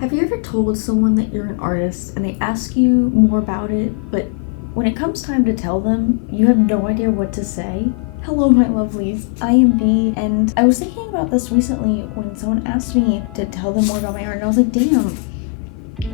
Have you ever told someone that you're an artist and they ask you more about it, but when it comes time to tell them, you have no idea what to say? Hello, my lovelies. I am Bee, and I was thinking about this recently when someone asked me to tell them more about my art, and I was like, damn,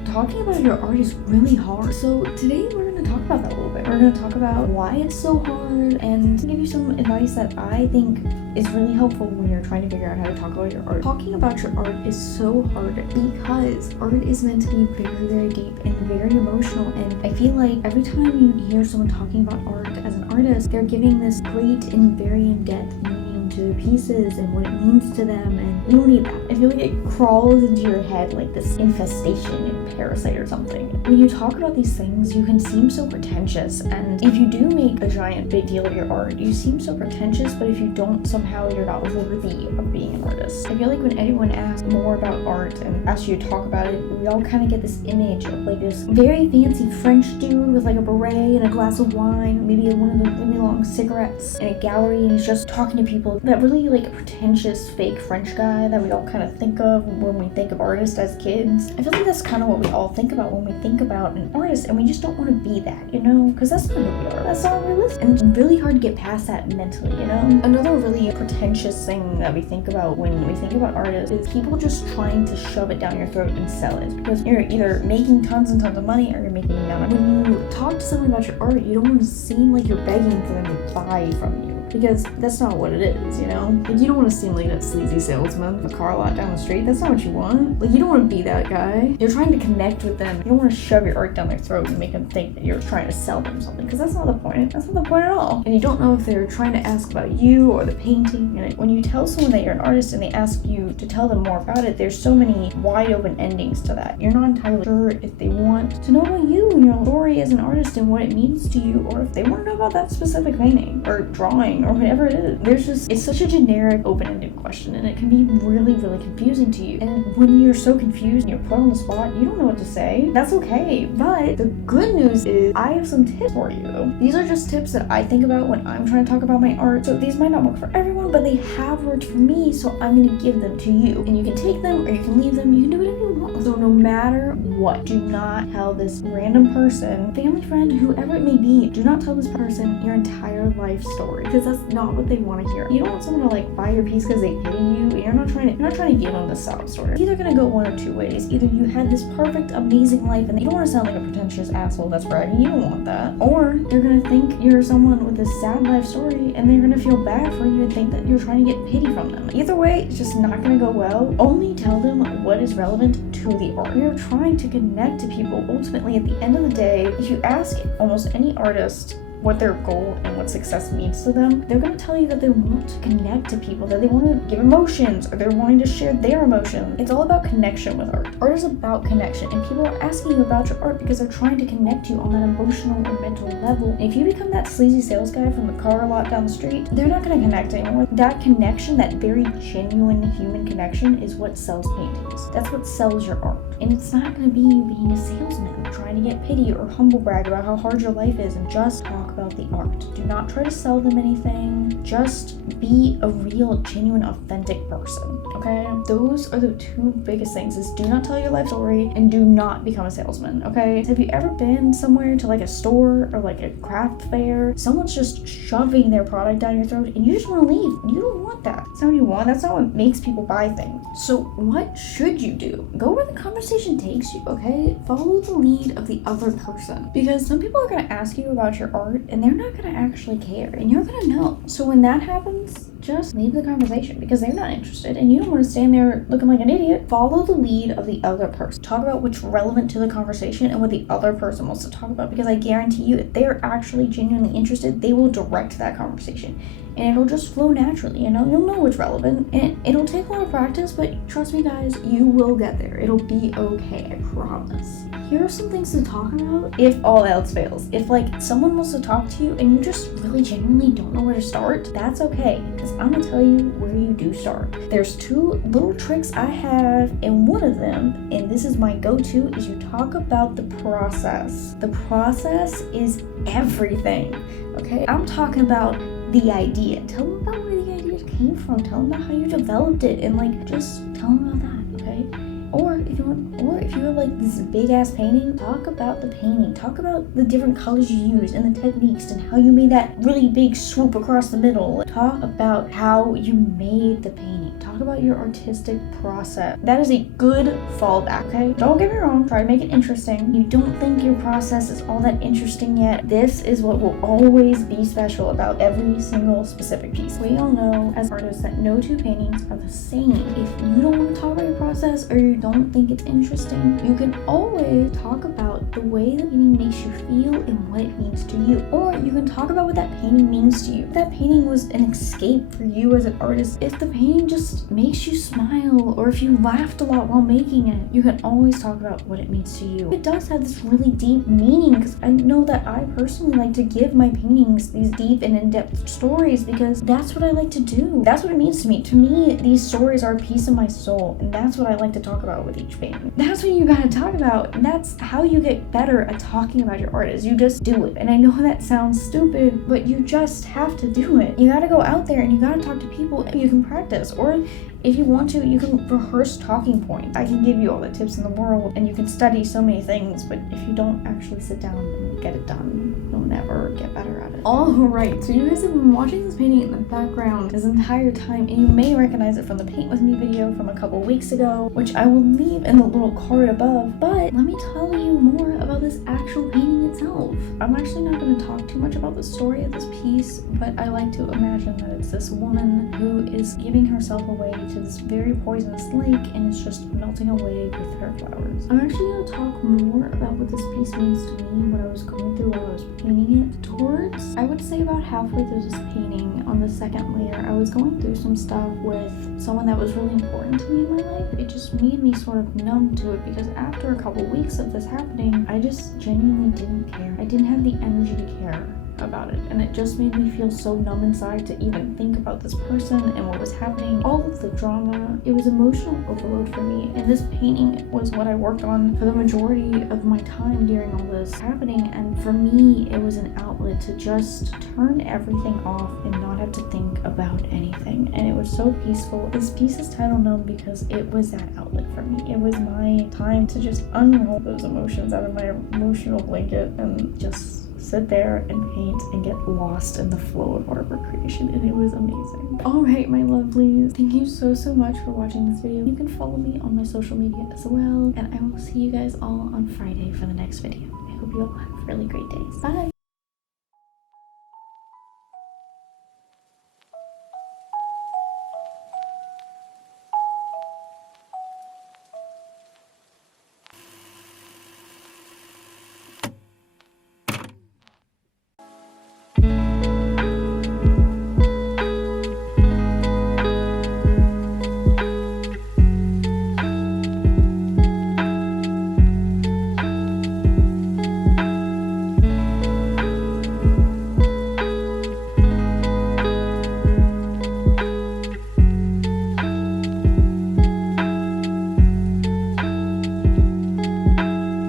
talking about your art is really hard. So today we're going to talk about that a little bit. We're going to talk about why it's so hard and give you some advice that I think is really helpful when you're trying to figure out how to talk about your art. Talking about your art is so hard because art is meant to be very, very deep and very emotional, and I feel like every time you hear someone talking about art as an artist, they're giving this great and very in-depth meaning to pieces and what it means to them, and you don't need that. I feel like it crawls into your head like this infestation and parasite or something. When you talk about these things, you can seem so pretentious, and if you do make a giant big deal of your art, you seem so pretentious, but if you don't, somehow you're not worthy of being an artist. I feel like when anyone asks more about art and asks you to talk about it, we all kind of get this image of like this very fancy French dude with like a beret and a glass of wine, maybe one of those really long cigarettes in a gallery, and he's just talking to people. That really like pretentious fake French guy that we all kind of think of when we think of artists as kids. I feel like that's kind of what we all think about when we think about an artist, and we just don't want to be that, you know, because that's not who we are. That's not realistic, and it's really hard to get past that mentally, you know. Another really pretentious thing that we think about when we think about artists is people just trying to shove it down your throat and sell it, because you're either making tons and tons of money or you're making none. When you talk to someone about your art, you don't want to seem like you're begging for them to buy from you, because that's not what it is, you know? Like, you don't want to seem like that sleazy salesman in the car lot down the street. That's not what you want. Like, you don't want to be that guy. You're trying to connect with them. You don't want to shove your art down their throat and make them think that you're trying to sell them something, because that's not the point. That's not the point at all. And you don't know if they're trying to ask about you or the painting. And when you tell someone that you're an artist and they ask you to tell them more about it, there's so many wide open endings to that. You're not entirely sure if they want to know about you and your story as an artist and what it means to you, or if they want to know about that specific painting or drawing or whatever it is. It's such a generic, open-ended question, and it can be really, really confusing to you. And when you're so confused and you're put on the spot, you don't know what to say. That's okay. But the good news is I have some tips for you. These are just tips that I think about when I'm trying to talk about my art. So these might not work for everyone, but they have worked for me, so I'm going to give them to you. And you can take them or you can leave them. You can do whatever you want. So no matter what, do not tell this random person, family, friend, whoever it may be, do not tell this person your entire life story, because that's not what they want to hear. You don't want someone to like buy your piece because they pity you, and you're not trying to give them the sob story. It's either gonna go one of two ways. Either you had this perfect, amazing life, and you don't want to sound like a pretentious asshole that's bragging. You don't want that. Or they're gonna think you're someone with this sad life story, and they're gonna feel bad for you and think that you're trying to get pity from them. Either way, it's just not gonna go well. Only tell them what is relevant to the art. You're trying to connect to people. Ultimately, at the end of the day, if you ask almost any artist what their goal and what success means to them, they're going to tell you that they want to connect to people, that they want to give emotions, or they're wanting to share their emotions. It's all about connection with art. Art is about connection, and people are asking you about your art because they're trying to connect you on that emotional or mental level. And if you become that sleazy sales guy from the car lot down the street, they're not going to connect anymore. That connection, that very genuine human connection, is what sells paintings. That's what sells your art. And it's not going to be you being a salesman trying to get pity or humble brag about how hard your life is, and just talk about the art. Do not try to sell them anything. Just be a real, genuine, authentic person, okay? Those are the two biggest things, is do not tell your life story and do not become a salesman, okay? Have you ever been somewhere to like a store or like a craft fair? Someone's just shoving their product down your throat and you just want to leave. You don't want that. That's not what you want. That's not what makes people buy things. So what should you do? Go where the conversation takes you, okay? Follow the lead of the other person, because some people are going to ask you about your art and they're not going to actually care, and you're going to know. So when that happens, just leave the conversation, because they're not interested and you don't want to stand there looking like an idiot. Follow the lead of the other person. Talk about what's relevant to the conversation and what the other person wants to talk about, because I guarantee you, if they're actually genuinely interested, they will direct that conversation. And it'll just flow naturally, you know? You'll know what's relevant. And it'll take a lot of practice, but trust me guys, you will get there. It'll be okay, I promise. Here are some things to talk about if all else fails. If like someone wants to talk to you and you just really genuinely don't know where to start, that's okay, because I'm gonna tell you where you do start. There's two little tricks I have, and one of them, and this is my go-to, is you talk about the process. The process is everything, okay? I'm talking about the idea. Tell them about where the idea came from. Tell them about how you developed it, and like just tell them about that, okay? Or if you have like this big ass painting, talk about the painting. Talk about the different colors you use and the techniques and how you made that really big swoop across the middle. Talk about how you made the painting. Talk about your artistic process. That is a good fallback, okay? Don't get me wrong, try to make it interesting. You don't think your process is all that interesting yet. This is what will always be special about every single specific piece. We all know as artists that no two paintings are the same. If you don't want to talk about your process or you don't think it's interesting, you can always talk about the way the painting makes you feel and what it means to you. Or you can talk about what that painting means to you. If that painting was an escape for you as an artist, if the painting just makes you smile, or if you laughed a lot while making it, you can always talk about what it means to you. It does have this really deep meaning, because I know that I personally like to give my paintings these deep and in-depth stories because that's what I like to do. That's what it means to me. To me, these stories are a piece of my soul, and that's what I like to talk about with each painting. That's what you gotta talk about, and that's how you get better at talking about your art, is you just do it. And I know that sounds stupid, but you just have to do it. You gotta go out there and you gotta talk to people, and you can practice, or if you want to, you can rehearse talking points. I can give you all the tips in the world, and you can study so many things, but if you don't actually sit down and get it done, you'll never get better at it. Alright, so you guys have been watching this painting in the background this entire time, and you may recognize it from the Paint With Me video from a couple weeks ago, which I will leave in the little card above, but let me tell you more about this actual painting itself. I'm actually not going to talk too much about the story of this piece, but I like to imagine that it's this woman who is giving herself away to this very poisonous lake, and it's just melting away with her flowers. I'm actually going to talk more about what this piece means to me, what I was going through while I was painting it. Towards, I would say about halfway through this painting, on the second layer, I was going through some stuff with someone that was really important to me in my life. It just made me sort of numb to it, because after a couple weeks of this happening, I just genuinely didn't care. I didn't have the energy to care about it, and it just made me feel so numb inside to even think about this person and what was happening, all of the drama. It was emotional overload for me, and this painting was what I worked on for the majority of my time during all this happening, and for me it was an outlet to just turn everything off and not have to think about anything, and it was so peaceful. This piece is titled Numb because it was that outlet for me. It was my time to just unroll those emotions out of my emotional blanket and just sit there and paint and get lost in the flow of artwork creation, and it was amazing. Alright, my lovelies, thank you so much for watching this video. You can follow me on my social media as well, and I will see you guys all on Friday for the next video. I hope you all have really great days. Bye!